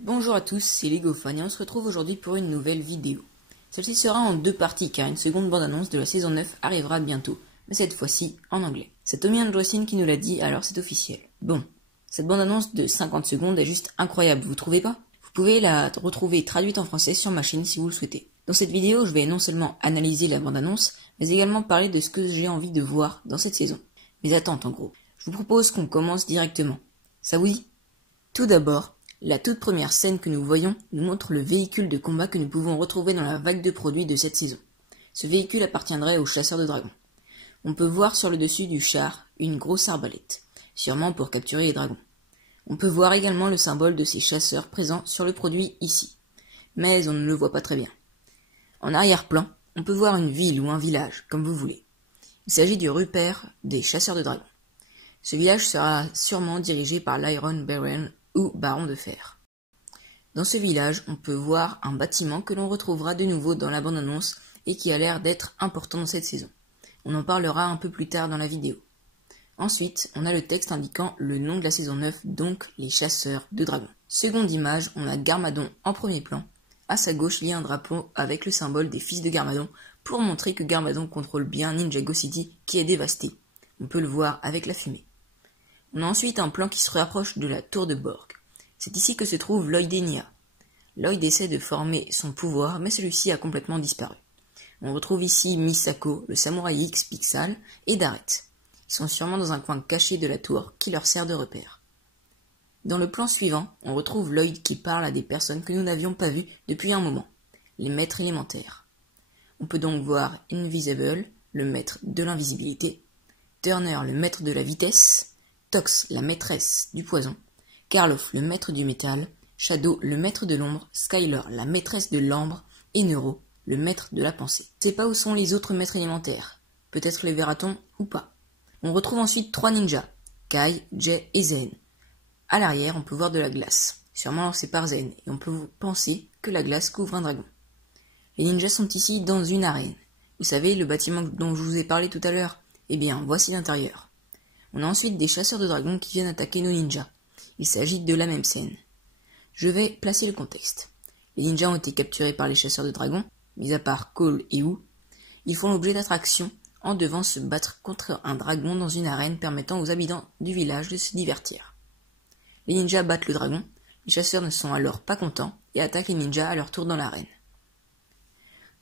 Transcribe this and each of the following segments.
Bonjour à tous, c'est LegoFan et on se retrouve aujourd'hui pour une nouvelle vidéo. Celle-ci sera en deux parties car une seconde bande-annonce de la saison 9 arrivera bientôt, mais cette fois-ci en anglais. C'est Tommy Andresen qui nous l'a dit, alors c'est officiel. Bon, cette bande-annonce de 50 secondes est juste incroyable, vous trouvez pas? Vous pouvez la retrouver traduite en français sur ma chaîne si vous le souhaitez. Dans cette vidéo, je vais non seulement analyser la bande-annonce, mais également parler de ce que j'ai envie de voir dans cette saison. Mes attentes en gros. Je vous propose qu'on commence directement. Ça vous dit? Tout d'abord, la toute première scène que nous voyons nous montre le véhicule de combat que nous pouvons retrouver dans la vague de produits de cette saison. Ce véhicule appartiendrait aux chasseurs de dragons. On peut voir sur le dessus du char une grosse arbalète, sûrement pour capturer les dragons. On peut voir également le symbole de ces chasseurs présents sur le produit ici, mais on ne le voit pas très bien. En arrière-plan, on peut voir une ville ou un village, comme vous voulez. Il s'agit du repère des chasseurs de dragons. Ce village sera sûrement dirigé par l'Iron Baron ou Baron de Fer. Dans ce village, on peut voir un bâtiment que l'on retrouvera de nouveau dans la bande-annonce et qui a l'air d'être important dans cette saison. On en parlera un peu plus tard dans la vidéo. Ensuite, on a le texte indiquant le nom de la saison 9, donc les chasseurs de dragons. Seconde image, on a Garmadon en premier plan. À sa gauche, il y a un drapeau avec le symbole des fils de Garmadon pour montrer que Garmadon contrôle bien Ninjago City qui est dévastée. On peut le voir avec la fumée. On a ensuite un plan qui se rapproche de la tour de Borg. C'est ici que se trouve Lloyd et Nia. Lloyd essaie de former son pouvoir, mais celui-ci a complètement disparu. On retrouve ici Misako, le samouraï X Pixal, et Dareth. Ils sont sûrement dans un coin caché de la tour qui leur sert de repère. Dans le plan suivant, on retrouve Lloyd qui parle à des personnes que nous n'avions pas vues depuis un moment, les maîtres élémentaires. On peut donc voir Invisible, le maître de l'invisibilité, Turner, le maître de la vitesse, Tox, la maîtresse du poison, Karloff, le maître du métal, Shadow, le maître de l'ombre, Skyler, la maîtresse de l'ambre, et Neuro, le maître de la pensée. Je ne sais pas où sont les autres maîtres élémentaires, peut-être les verra-t-on ou pas. On retrouve ensuite trois ninjas, Kai, Jay et Zen. À l'arrière, on peut voir de la glace, sûrement lancée par Zen, et on peut penser que la glace couvre un dragon. Les ninjas sont ici dans une arène. Vous savez, le bâtiment dont je vous ai parlé tout à l'heure? Eh bien, voici l'intérieur. On a ensuite des chasseurs de dragons qui viennent attaquer nos ninjas. Il s'agit de la même scène. Je vais placer le contexte. Les ninjas ont été capturés par les chasseurs de dragons, mis à part Cole et Wu. Ils font l'objet d'attractions en devant se battre contre un dragon dans une arène permettant aux habitants du village de se divertir. Les ninjas battent le dragon, les chasseurs ne sont alors pas contents et attaquent les ninjas à leur tour dans l'arène.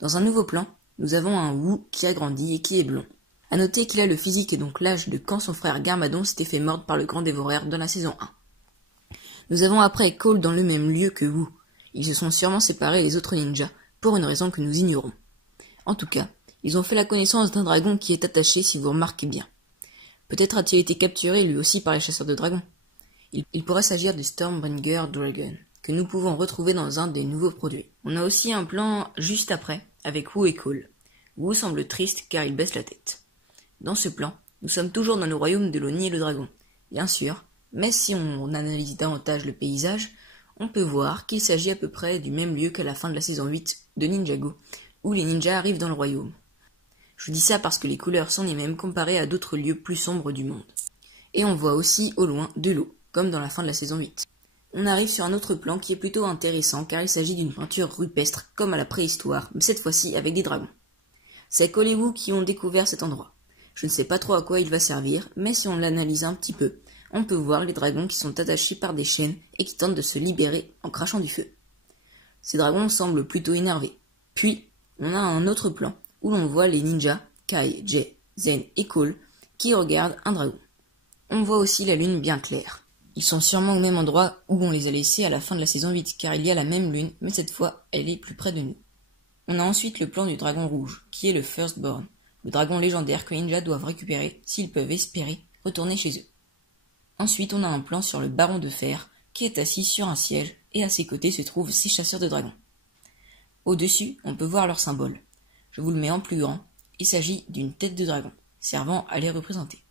Dans un nouveau plan, nous avons un Wu qui a grandi et qui est blond. À noter qu'il a le physique et donc l'âge de quand son frère Garmadon s'était fait mordre par le grand dévoreur dans la saison 1. Nous avons après Cole dans le même lieu que Wu. Ils se sont sûrement séparés les autres ninjas, pour une raison que nous ignorons. En tout cas, ils ont fait la connaissance d'un dragon qui est attaché si vous remarquez bien. Peut-être a-t-il été capturé lui aussi par les chasseurs de dragons. Il pourrait s'agir du Stormbringer Dragon, que nous pouvons retrouver dans un des nouveaux produits. On a aussi un plan juste après, avec Wu et Cole. Wu semble triste car il baisse la tête. Dans ce plan, nous sommes toujours dans le royaume de l'Oni et le dragon, bien sûr, mais si on analyse davantage le paysage, on peut voir qu'il s'agit à peu près du même lieu qu'à la fin de la saison 8 de Ninjago, où les ninjas arrivent dans le royaume. Je vous dis ça parce que les couleurs sont les mêmes comparées à d'autres lieux plus sombres du monde. Et on voit aussi au loin de l'eau, comme dans la fin de la saison 8. On arrive sur un autre plan qui est plutôt intéressant car il s'agit d'une peinture rupestre comme à la préhistoire, mais cette fois-ci avec des dragons. C'est Cole et Wu qui ont découvert cet endroit. Je ne sais pas trop à quoi il va servir, mais si on l'analyse un petit peu, on peut voir les dragons qui sont attachés par des chaînes et qui tentent de se libérer en crachant du feu. Ces dragons semblent plutôt énervés. Puis, on a un autre plan où l'on voit les ninjas, Kai, Jay, Zen et Cole, qui regardent un dragon. On voit aussi la lune bien claire. Ils sont sûrement au même endroit où on les a laissés à la fin de la saison 8, car il y a la même lune, mais cette fois, elle est plus près de nous. On a ensuite le plan du dragon rouge, qui est le Firstborn, le dragon légendaire que les ninjas doivent récupérer s'ils peuvent espérer retourner chez eux. Ensuite, on a un plan sur le Baron de Fer, qui est assis sur un siège, et à ses côtés se trouvent 6 chasseurs de dragons. Au-dessus, on peut voir leur symbole. Je vous le mets en plus grand, il s'agit d'une tête de dragon, servant à les représenter.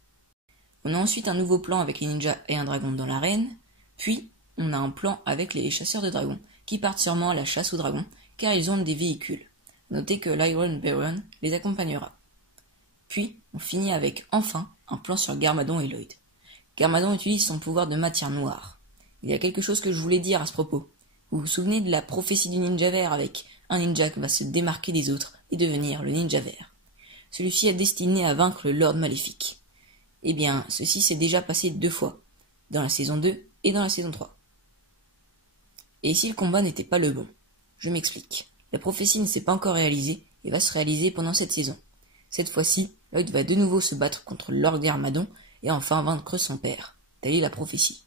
On a ensuite un nouveau plan avec les ninjas et un dragon dans l'arène, puis on a un plan avec les chasseurs de dragons, qui partent sûrement à la chasse aux dragons, car ils ont des véhicules. Notez que l'Iron Baron les accompagnera. Puis, on finit avec, enfin, un plan sur Garmadon et Lloyd. Garmadon utilise son pouvoir de matière noire. Il y a quelque chose que je voulais dire à ce propos. Vous vous souvenez de la prophétie du ninja vert avec un ninja qui va se démarquer des autres et devenir le ninja vert. Celui-ci est destiné à vaincre le Lord Maléfique. Eh bien, ceci s'est déjà passé 2 fois, dans la saison 2 et dans la saison 3. Et si le combat n'était pas le bon? Je m'explique. La prophétie ne s'est pas encore réalisée et va se réaliser pendant cette saison. Cette fois-ci, Lloyd va de nouveau se battre contre Lord Garmadon et enfin vaincre son père. Telle est la prophétie.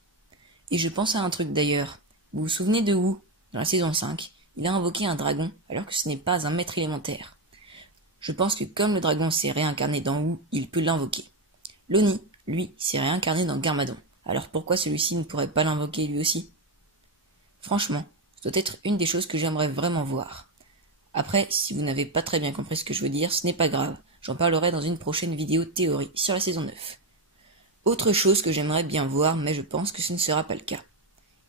Et je pense à un truc d'ailleurs. Vous vous souvenez de Wu? Dans la saison 5, il a invoqué un dragon alors que ce n'est pas un maître élémentaire. Je pense que comme le dragon s'est réincarné dans Wu, il peut l'invoquer. Loni, lui, s'est réincarné dans Garmadon. Alors pourquoi celui-ci ne pourrait pas l'invoquer lui aussi? Franchement, ce doit être une des choses que j'aimerais vraiment voir. Après, si vous n'avez pas très bien compris ce que je veux dire, ce n'est pas grave. J'en parlerai dans une prochaine vidéo théorie sur la saison 9. Autre chose que j'aimerais bien voir, mais je pense que ce ne sera pas le cas.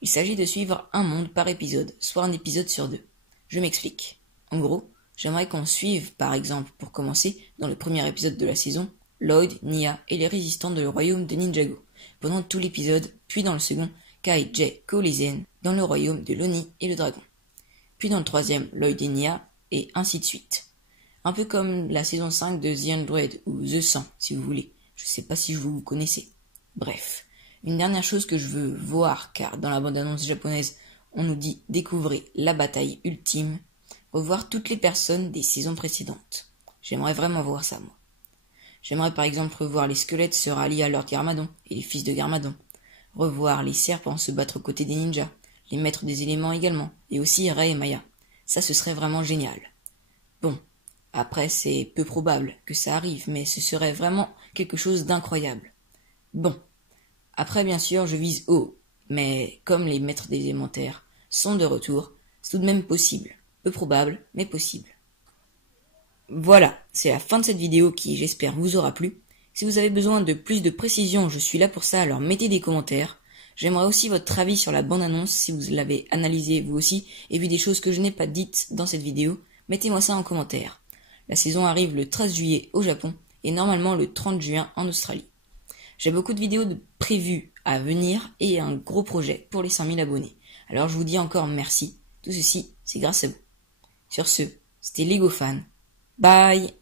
Il s'agit de suivre un monde par épisode, soit un épisode sur 2. Je m'explique. En gros, j'aimerais qu'on suive, par exemple, pour commencer, dans le premier épisode de la saison, Lloyd, Nya et les résistants de le royaume de Ninjago, pendant tout l'épisode, puis dans le second, Kai, Jay, Cole et Zen, dans le royaume de Loni et le dragon. Puis dans le troisième, Lloyd et Nya, et ainsi de suite. Un peu comme la saison 5 de The Android, ou The 100, si vous voulez. Je sais pas si vous connaissez. Bref. Une dernière chose que je veux voir, car dans la bande-annonce japonaise, on nous dit découvrir la bataille ultime, revoir toutes les personnes des saisons précédentes. J'aimerais vraiment voir ça, moi. J'aimerais par exemple revoir les squelettes se rallier à Lord Garmadon et les fils de Garmadon, revoir les serpents se battre aux côtés des ninjas, les maîtres des éléments également, et aussi Rei et Maya. Ça, ce serait vraiment génial. Bon, après c'est peu probable que ça arrive, mais ce serait vraiment quelque chose d'incroyable. Bon. Après, bien sûr, je vise haut, mais comme les maîtres des élémentaires sont de retour, c'est tout de même possible. Peu probable, mais possible. Voilà, c'est la fin de cette vidéo qui, j'espère, vous aura plu. Si vous avez besoin de plus de précision, je suis là pour ça, alors mettez des commentaires. J'aimerais aussi votre avis sur la bande-annonce, si vous l'avez analysée vous aussi, et vu des choses que je n'ai pas dites dans cette vidéo, mettez-moi ça en commentaire. La saison arrive le 13 juillet au Japon, et normalement le 30 juin en Australie. J'ai beaucoup de vidéos prévues à venir et un gros projet pour les 100 000 abonnés. Alors je vous dis encore merci. Tout ceci, c'est grâce à vous. Sur ce, c'était LegoFan. Bye!